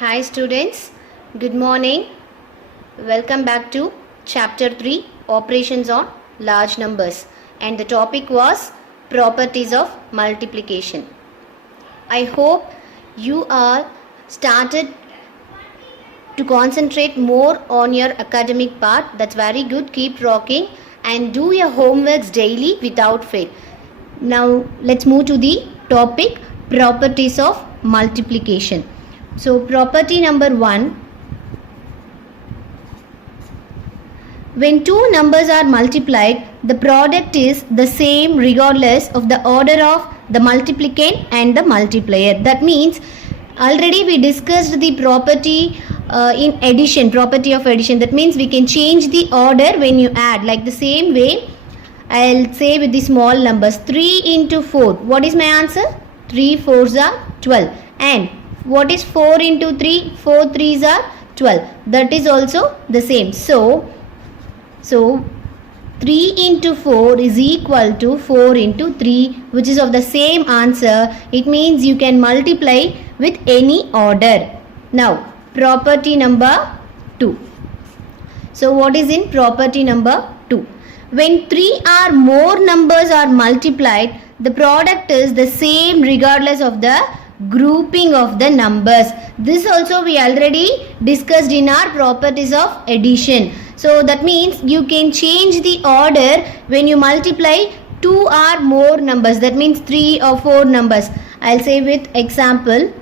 Hi students, good morning. Welcome back to chapter 3 operations on large numbers, and the topic was properties of multiplication. I hope you all started to concentrate more on your academic part. That's very good. Keep rocking and do your homeworks daily without fail. Now let's move to the topic properties of multiplication. So property number 1, when two numbers are multiplied, the product is the same regardless of the order of the multiplicand and the multiplier. That means already we discussed the property in addition, property of addition. That means we can change the order when you add. Like the same way, I'll say with the small numbers 3 into 4. What is my answer? 3 4s are 12. And what is 4 into 3? 4 3s are 12. That is also the same. So 3 into 4 is equal to 4 into 3, which is of the same answer. It means you can multiply with any order. Now property number 2. So what is in property number 2? When 3 or more numbers are multiplied, the product is the same regardless of the grouping of the numbers. This also we already discussed in our properties of addition. So that means you can change the order when you multiply 2 or more numbers. That means 3 or 4 numbers. I'll say with example.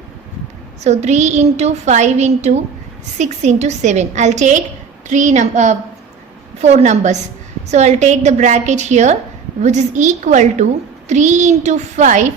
So 3 into 5 into 6 into 7. I'll take 4 numbers. So I'll take the bracket here, which is equal to 3 into 5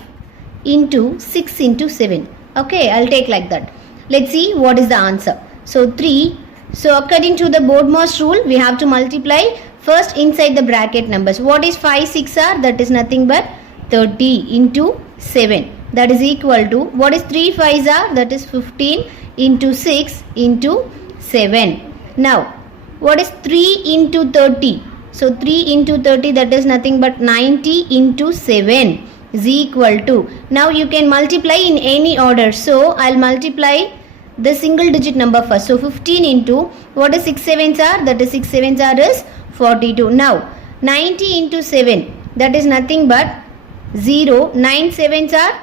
into 6 into 7. Okay, I'll take like that. Let's see what is the answer. So 3. So according to the BODMAS rule, we have to multiply first inside the bracket numbers. What is 5 6 are? That is nothing but 30 into 7. That is equal to, what is 3 5s are? That is 15 into 6 into 7. Now, what is 3 into 30? So 3 into 30, that is nothing but 90 into 7 is equal to. Now you can multiply in any order. So I'll multiply the single digit number first. So 15 into, what is 6 7s are? That is 6 7s are is 42. Now 90 into 7, that is nothing but 0. 9 7s are,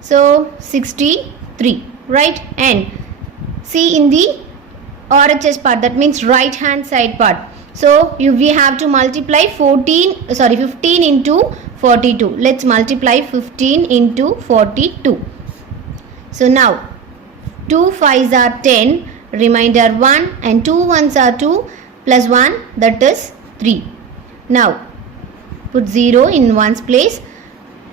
so 63, right? And see in the RHS part, that means right hand side part. So we have to multiply 15 into 42. Let's multiply 15 into 42. So now 2 5s are 10, remainder 1, and 2 1s are 2 plus 1, that is 3. Now put 0 in one's place.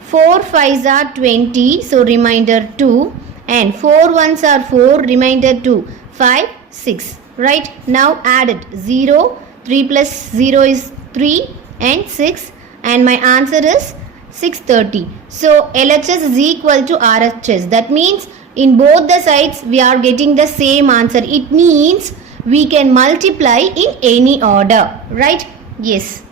4 5s are 20, so remainder 2, and 4 1s are 4, remainder 2, 5 6. Right? Now add it. 0, 3 plus 0 is 3 and 6, and my answer is 630. So LHS is equal to RHS. That means in both the sides we are getting the same answer. It means we can multiply in any order. Right? Yes.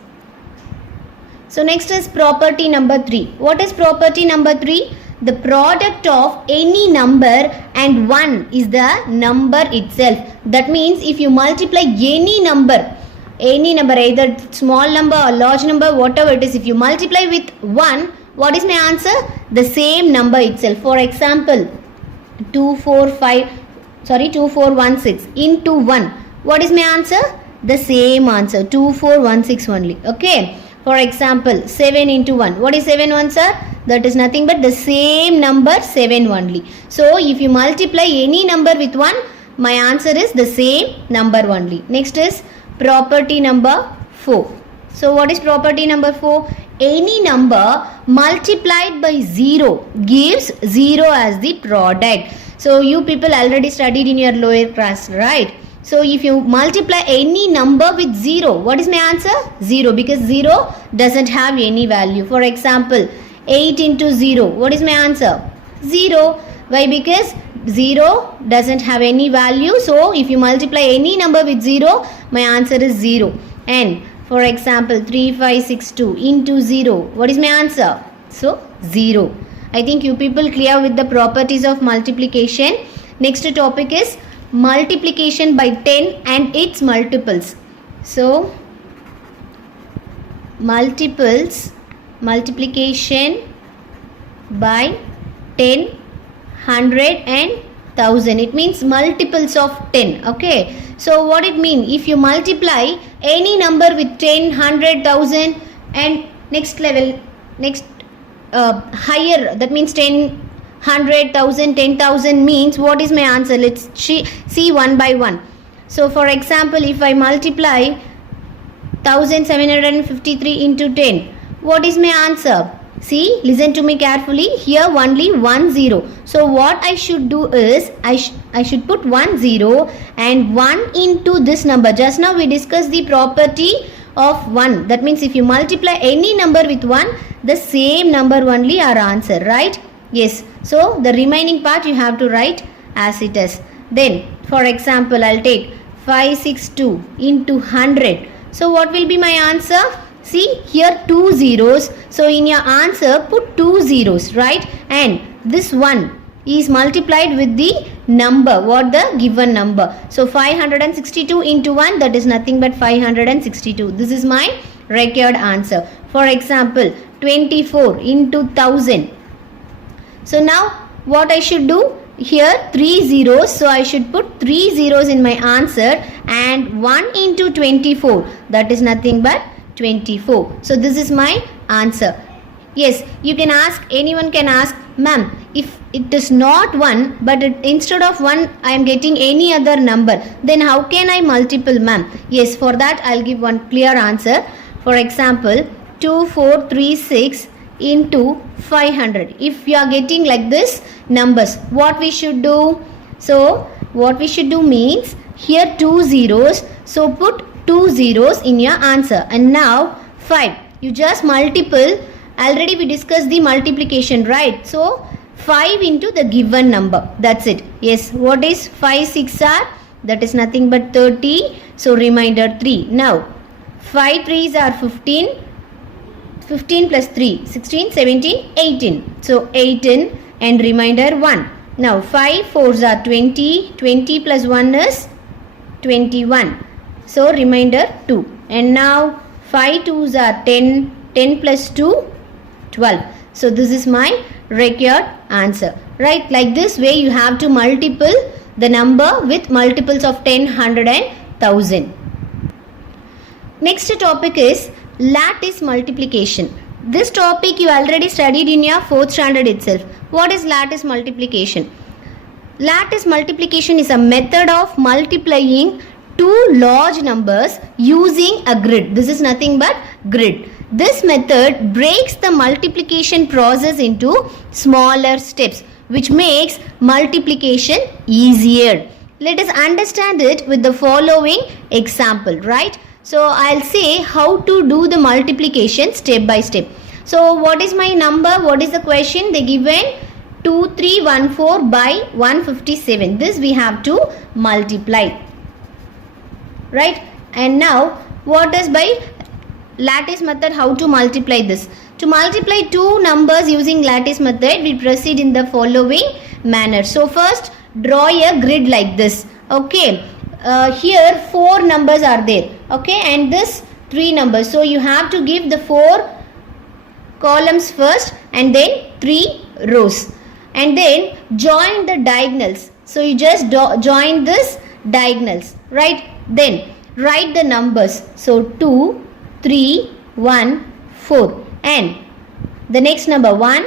So next is property number 3. What is property number 3? The product of any number and 1 is the number itself. That means if you multiply any number, either small number or large number, whatever it is, if you multiply with 1, what is my answer? The same number itself. For example, 2416 into 1. What is my answer? The same answer, 2416 only. Okay. For example, 7 into 1. What is 7 1s are? That is nothing but the same number, 7 only. So if you multiply any number with 1, my answer is the same number only. Next is property number 4. So what is property number 4? Any number multiplied by 0 gives 0 as the product. So you people already studied in your lower class, right? So if you multiply any number with 0, what is my answer? 0, because 0 doesn't have any value. For example, 8 into 0, what is my answer? 0. Why? Because 0 doesn't have any value. So if you multiply any number with 0, my answer is 0. And for example, 3562 into 0, what is my answer? So 0. I think you people clear with the properties of multiplication. Next topic is multiplication by 10 and its multiples. So multiplication by 10, 100 and 1000. It means multiples of 10. Okay. So what it mean? If you multiply any number with 10, 100, 1000 and next level, next higher, that means 10, 100, 1000, 10,000 means what is my answer? Let's see one by one. So for example, if I multiply 1753 into 10, what is my answer? See, listen to me carefully. Here only 1 0. So what I should do is I should put 1 0 and 1 into this number. Just now we discussed the property of 1. That means if you multiply any number with 1, the same number only our answer, right? Yes. So the remaining part you have to write as it is. Then for example, I'll take 562 into 100. So what will be my answer? See, here 2 zeros. So in your answer put 2 zeros, right? And this one is multiplied with the number, what the given number. So 562 into 1, that is nothing but 562. This is my required answer. For example, 24 into 1000. So now what I should do? Here 3 zeros, so I should put 3 zeros in my answer and 1 into 24, that is nothing but 24. So this is my answer. Yes, you can ask, anyone can ask, ma'am, if it is not 1 but instead of 1 I am getting any other number, then how can I multiple, ma'am? Yes, for that I'll give one clear answer. For example, 2436 into 500. If you are getting like this numbers, what we should do? So what we should do means here 2 zeros, so put 2 zeros in your answer. And now 5, you just multiple. Already we discussed the multiplication, right? So 5 into the given number, that's it. Yes, what is 5 6 are? That is nothing but 30. So remainder 3. Now 5 3s are 15. 15 plus 3, 16, 17, 18. So 18 and remainder 1. Now 5 4s are 20. 20 plus 1 is 21. So remainder 2. And now 5 2s are 10. 10 plus 2, 12. So this is my required answer. Right? Like this way you have to multiple the number with multiples of 10, 100 and 1000. Next topic is lattice multiplication. This topic you already studied in your 4th standard itself. What is lattice multiplication? Lattice multiplication is a method of multiplying two large numbers using a grid. This is nothing but grid. This method breaks the multiplication process into smaller steps, which makes multiplication easier. Let us understand it with the following example, right? So I'll say how to do the multiplication step by step. So what is my number? What is the question? They given 2314 by 157. This we have to multiply. Right? And now what is by lattice method, how to multiply this? To multiply two numbers using lattice method, we proceed in the following manner. So first draw a grid like this. Okay. Here 4 numbers are there. Okay. And this 3 numbers. So you have to give the 4 columns first and then 3 rows. And then join the diagonals. So you just join this diagonals. Right. Then write the numbers. So 2, 3, 1, 4. And the next number 1,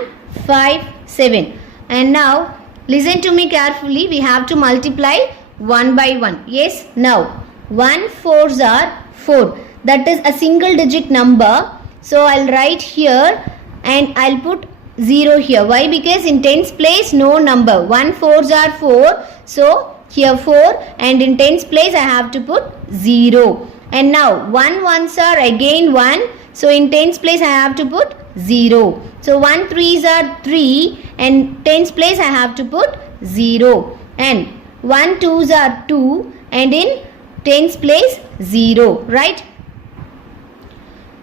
5, 7. And now listen to me carefully. We have to multiply one by one. Yes. Now 1 4s are 4. That is a single digit number. So I'll write here and I'll put 0 here. Why? Because in tens place no number. 1 4s are 4. So here 4 and in tens place I have to put 0. And now 1 1s are again 1. So in tens place I have to put 0. So 1 3s are 3 and tens place I have to put 0. And 1 2s are 2 and in tens place 0. Right?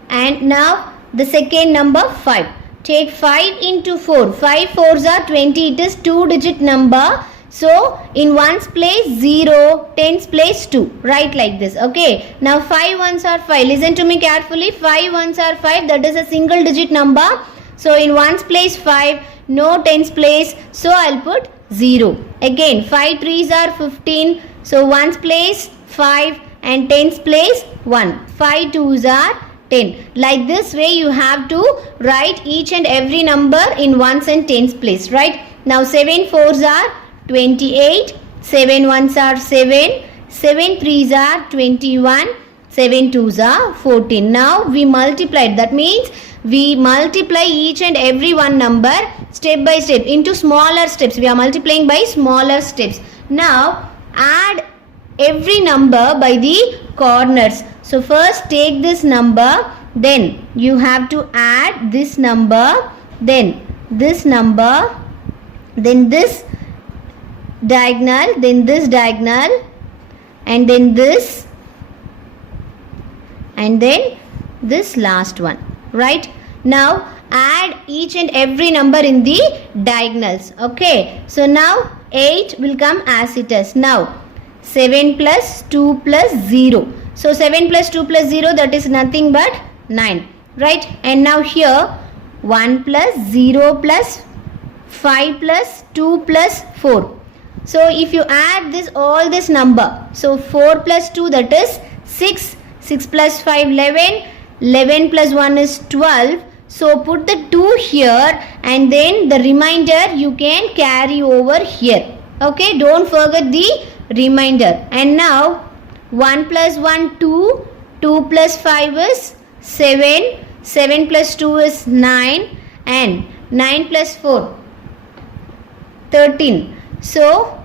And now the second number 5. Take 5 into 4. 5 4s are 20. It is 2 digit number. So in ones place 0, tens place 2. Write like this. Okay. Now 5 ones are 5. Listen to me carefully. 5 ones are 5. That is a single digit number. So in ones place 5. No tens place. So I'll put 0. Again 5 threes are 15. So ones place 5 and tens place 1. 5 twos are 10. Like this way you have to write each and every number in ones and tens place. Right. Now 7 fours are 28, 7 ones are 7, 7 threes are 21, 7 twos are 14. Now we multiplied. That means we multiply each and every one number step by step into smaller steps. We are multiplying by smaller steps. Now add every number by the corners. So first take this number, then you have to add this number, then this number, then this diagonal, then this diagonal, and then this, and then this last one. Right. Now add each and every number in the diagonals. Okay. So now 8 will come as it is. Now 7 plus 2 plus 0. So 7 plus 2 plus 0, that is nothing but 9. Right. And now here 1 plus 0 plus 5 plus 2 plus 4. So if you add this all this number, so 4 plus 2, that is 6, 6 plus 5 11, 11 plus 1 is 12. So put the 2 here and then the remainder you can carry over here. Okay, don't forget the remainder. And now 1 plus 1 2, 2 plus 5 is 7, 7 plus 2 is 9, and 9 plus 4 13. So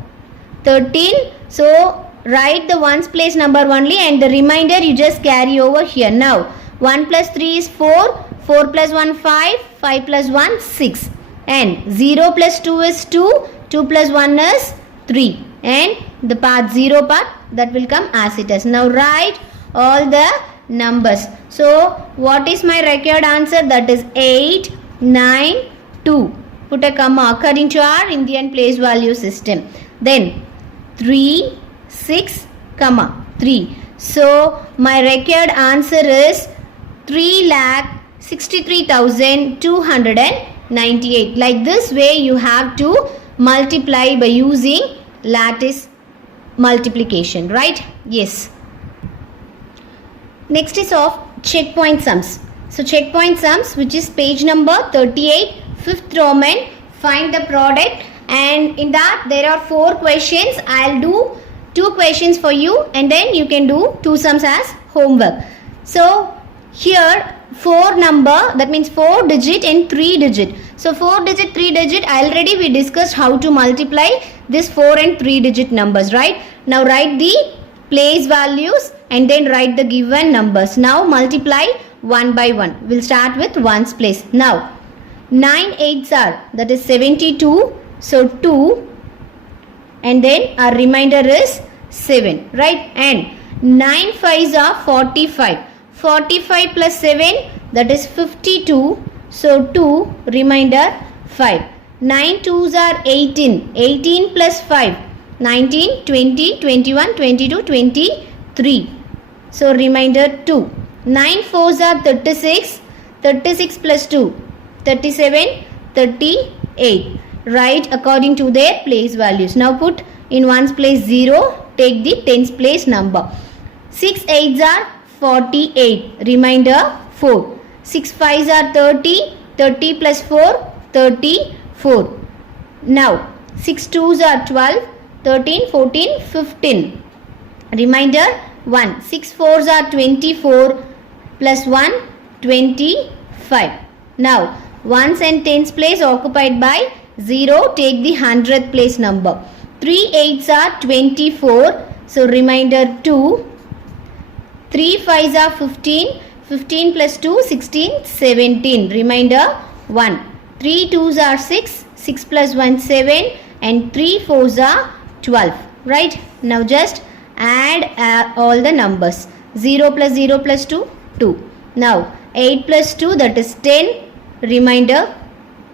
13. So write the ones place number only and the remainder you just carry over here. Now 1 plus 3 is 4, 4 plus 1 5, 5 plus 1 6, and 0 plus 2 is 2, 2 plus 1 is 3, and the part 0 part that will come as it is. Now write all the numbers. So what is my required answer? That is 8, 9, 2. Put a comma according to our Indian place value system. Then 3, 6, comma 3. So my required answer is 3,63,298. Like this way you have to multiply by using lattice multiplication. Right? Yes. Next is of checkpoint sums. So checkpoint sums, which is page number 38, 5th Roman, find the product, and in that there are 4 questions. I'll do 2 questions for you and then you can do 2 sums as homework. So here 4 number, that means 4 digit and 3 digit. So 4 digit, 3 digit, already we discussed how to multiply this 4 and 3 digit numbers, right? Now write the place values and then write the given numbers. Now multiply one by one. We'll start with ones place. Now 9 8s are, that is 72. So 2, and then our remainder is 7, right? And 9 5s are 45. 45 plus 7, that is 52. So 2, remainder 5. 9 2s are 18. 18 plus 5, 19, 20, 21, 22, 23. So remainder 2. 9 4s are 36. 36 plus 2, 37, 38. Write according to their place values. Now put in ones place 0, take the tens place number. 6 8s are 48, remainder 4. 6 5s are 30, 30 plus 4, 34. Now 6 2s are 12, 13, 14, 15. Remainder 1. 6 4s are 24 plus 1, 25. Now ones and tens place occupied by 0, take the 100th place number. 3 8s are 24, so remainder 2. 3 5s are 15, 15 plus 2, 16, 17, remainder 1. 3 2s are 6, 6 plus 1, 7, and 3 4s are 12, right? Now just add all the numbers. 0 plus 0 plus 2, 2. Now 8 plus 2, that is 10, remainder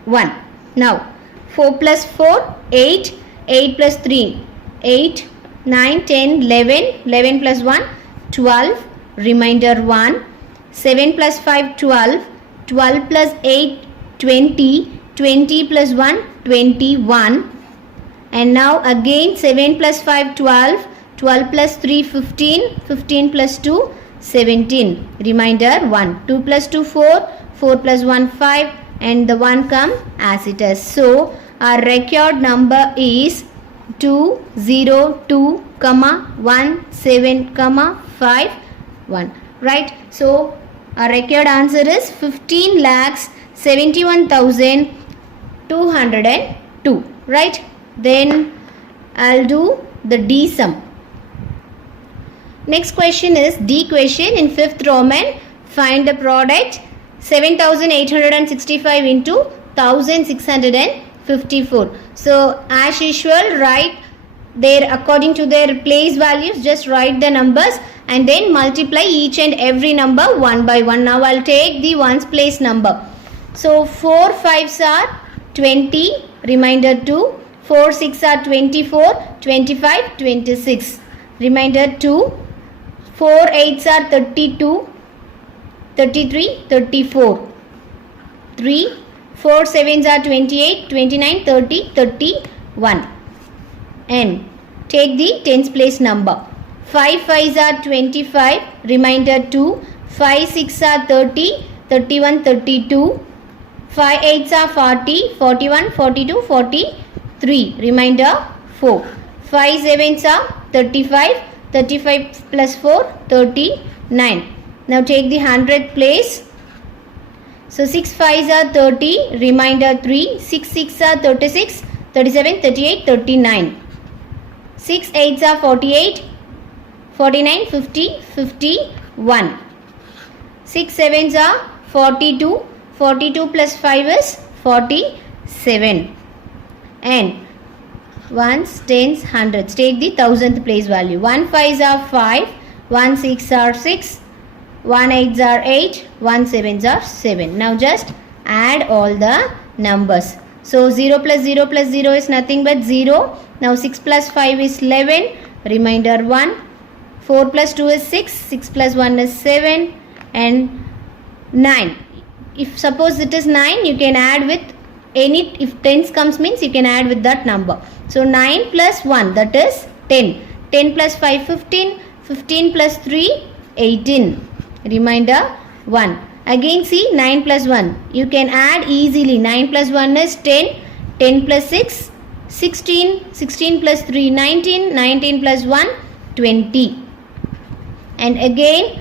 1. Now 4 plus 4, 8, 8 plus 3, 8, 9, 10, 11, 11 plus 1, 12, remainder 1, 7 plus 5, 12, 12 plus 8, 20, 20 plus 1, 21, and now again 7 plus 5, 12, 12 plus 3, 15, 15 plus 2, 17, remainder 1, 2 plus 2, 4, 4 plus 1, 5, and the 1 come as it is. So our record number is 202, 17, 5, 1. Right? So our record answer is 15,71,202. Right? Then I'll do the D sum. Next question is D question in 5th Roman. Find the product 7,865 into 1,654. So as usual, write their according to their place values, just write the numbers and then multiply each and every number one by one. Now I'll take the ones place number. So 4 5s are 20, remainder 2. 4 6 are 24, 25, 26, remainder 2. 4 8s are 32, 33, 34, 3. 4 7s are 28, 29, 30, 31. And take the tens place number. 5 5s are 25, remainder 2. 5 6 are 30, 31, 32. 5 8s are 40, 41, 42, 43, remainder 4. 5 7s are 35, 35 plus 4, 39. Now take the 100th place. So 6 5s are 30, remainder 3. 6 6 are 36, 37, 38, 39. 6 8s are 48, 49, 50, 51. 6 7s are 42, 42 plus 5 is 47. And ones, tens, hundreds. Take the 1000th place value. 1 5s are 5, 1 6 are 6, 1 8s are 8, 1 7s are 7. Now just add all the numbers. So 0 plus 0 plus 0 is nothing but 0. Now 6 plus 5 is 11, remainder 1. 4 plus 2 is 6, 6 plus 1 is 7, and 9. If suppose it is 9, you can add with any, if tens comes means you can add with that number. So 9 plus 1, that is 10. 10 plus 5, 15. 15 plus 3, 18. Remainder 1. Again see 9 plus 1. You can add easily. 9 plus 1 is 10. 10 plus 6, 16. 16 plus 3, 19. 19 plus 1, 20. And again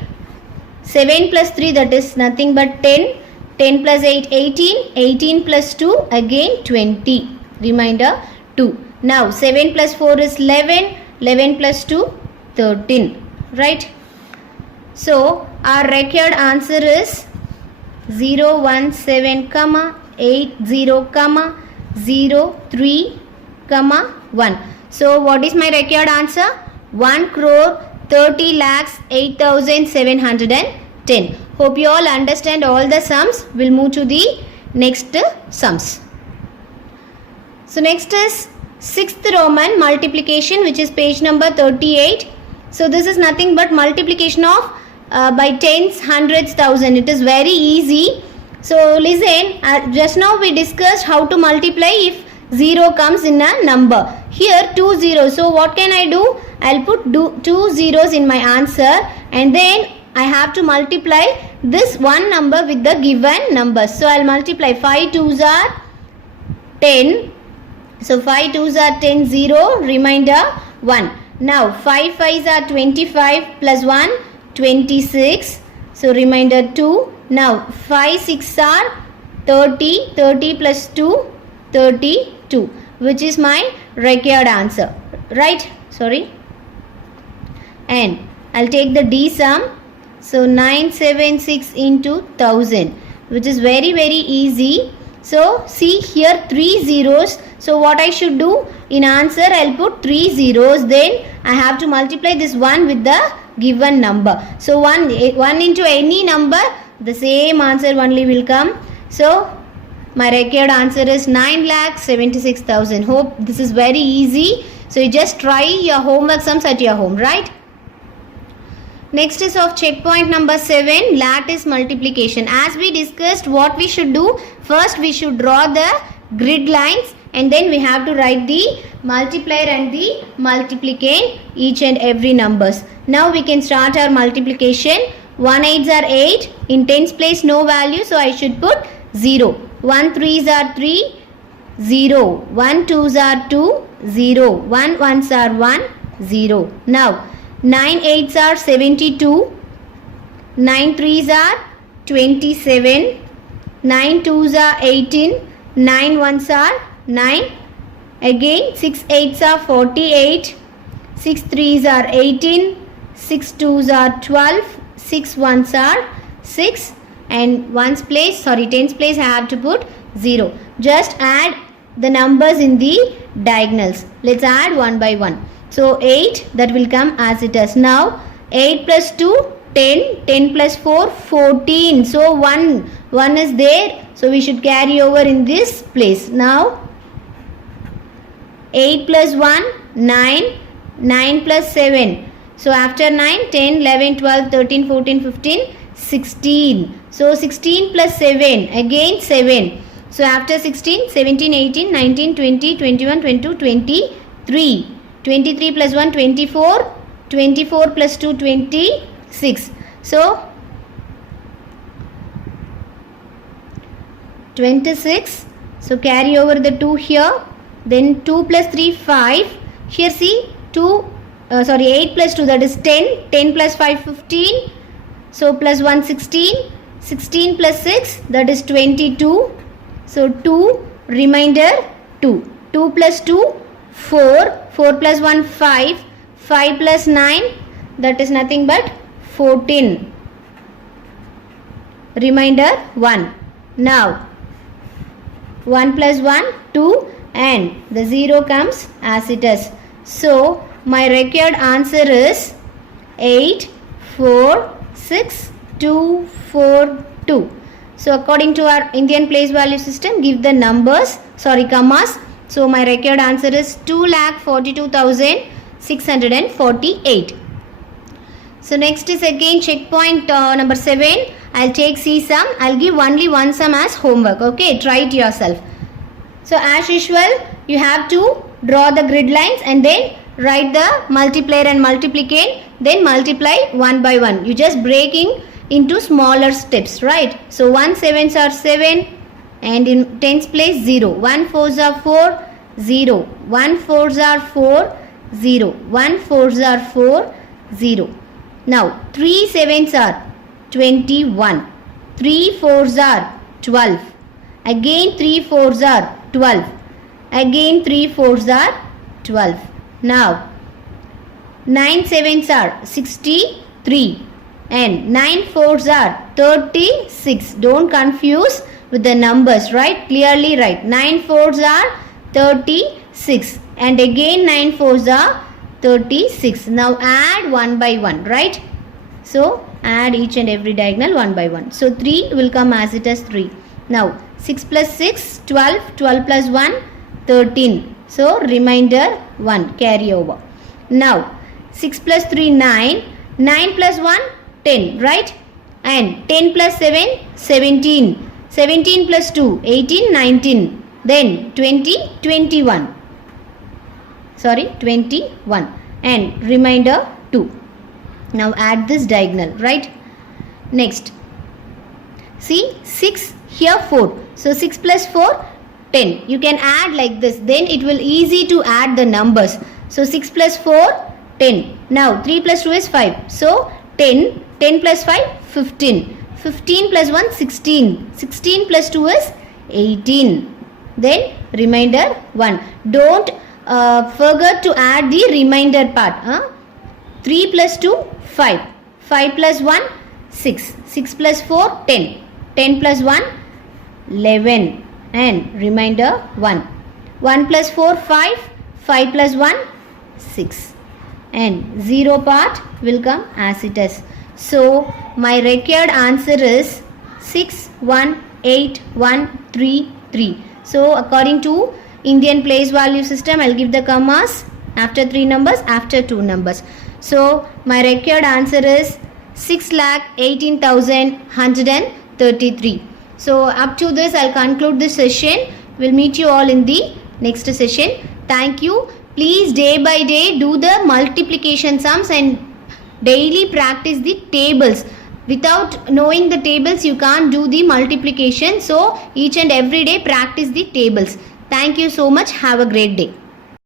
7 plus 3, that is nothing but 10. 10 plus 8, 18. 18 plus 2, again 20. Remainder 2. Now 7 plus 4 is 11. 11 plus 2, 13. Right? So our record answer is 017, 80, 03, 1. So what is my record answer? 1 crore 30 lakhs 8,710. Hope you all understand all the sums. We'll move to the next sums. So next is 6th Roman multiplication, which is page number 38. So this is nothing but multiplication of by tens, hundreds, thousand. It is very easy. So listen, just now we discussed how to multiply if 0 comes in a number. Here 2 zeros. So what can I do? I'll put 2 zeros in my answer, and then I have to multiply this one number with the given number. So I'll multiply 5 2s are 10. So 5 2s are 10, 0, remainder 1. Now 5 5s are 25 plus 1, 26. So remainder 2. Now 5 6 are 30, 30 plus 2, 32, which is my required answer. Right? Sorry. And I'll take the D sum. So 976 into 1000, which is very easy. So see here 3 zeros. So what I should do? In answer I'll put 3 zeros. Then I have to multiply this 1 with the given number. So 1 into any number, the same answer only will come. So My required answer is 9,76,000. Hope this is very easy. So you just try your homework sums at your home, right? Next is of checkpoint number 7, lattice multiplication. As we discussed, what we should do, first we should draw the grid lines and then we have to write the multiplier and the multiplicand each and every numbers. Now we can start our multiplication. 1 8s are 8, in tens place no value, so I should put 0. 1 3s are 3, 0. 1 2s are 2, 0. 1 1s are 1, 0. Now 9 8s are 72, 9 3s are 27, 9 2s are 18, 9 1s are 9, again 6 8s are 48, 6 3s are 18, 6 2s are 12, 6 1s are 6, and tens place I have to put 0. Just add the numbers in the diagonals. Let's add one by one. So 8, that will come as it is. Now 8 plus 2, 10, 10 plus 4, 14. So 1 is there. So we should carry over in this place. Now 8 plus 1, 9, 9 plus 7. So after 9, 10, 11, 12, 13, 14, 15, 16. So 16 plus 7, again 7. So after 16, 17, 18, 19, 20, 21, 22, 23. 23 plus 1, 24. 24 plus 2, 26. So 26. So carry over the 2 here. Then 2 plus 3, 5. Here see 8 plus 2, that is 10. 10 plus 5, 15. So plus 1, 16. 16 plus 6, that is 22. So 2, remainder 2. 2 plus 2, 4. 4 plus 1, 5. 5 plus 9, that is nothing but 14. Remainder 1. Now 1 plus 1, 2, and the 0 comes as it is. So my required answer is 8, 4, 6, 2, 4, 2. So according to our Indian place value system, give the commas. So my required answer is 2,42,648. So next is again checkpoint number 7. I'll take C sum. I'll give only one sum as homework. Okay, try it yourself. So as usual, you have to draw the grid lines and then write the multiplier and multiplicand, then multiply one by one. You just breaking into smaller steps, right? So 1 7s are 7 and in tens place 0. 1 4s are 4, 0. 1 4s are 4, 0. 1 4s are 4, 0. Now 3 7s are 21. 3 4s are 12. Again 3 4s are 12. Again 3 4s are 12. Now 9 7s are 63 and 9 4s are 36. Don't confuse with the numbers, right? Clearly write. 9 4s are 36 and again 9 4s are 36. Now add one by one, right? So add each and every diagonal one by one. So 3 will come as it is 3. Now 6 plus 6, 12. 12 plus 1, 13. So remainder 1, carry over. Now 6 plus 3, 9. 9 plus 1, 10, right? And 10 plus 7, 17. 17 plus 2, 18, 19. Then 20, 21. Sorry, 21. And remainder 2. Now add this diagonal, right? Next. See, 6, here 4. So 6 plus 4, 10. You can add like this. Then it will easy to add the numbers. So 6 plus 4, 10. Now 3 plus 2 is 5. So 10. 10 plus 5, 15. 15 plus 1, 16. 16 plus 2 is 18. Then remainder 1. Don't forget to add the remainder part. 3 plus 2, 5. 5 plus 1, 6. 6 plus 4, 10. 10 plus 1, 11. And remainder 1. 1 plus 4, 5. 5 plus 1, 6. And 0 part will come as it is. So my required answer is 6, 1, 8, 1, 3, 3. So according to Indian place value system, I'll give the commas after 3 numbers, after 2 numbers. So my required answer is 6,18,133. So up to this, I'll conclude this session. We'll meet you all in the next session. Thank you. Please day by day do the multiplication sums and daily practice the tables. Without knowing the tables, you can't do the multiplication. So each and every day practice the tables. Thank you so much. Have a great day.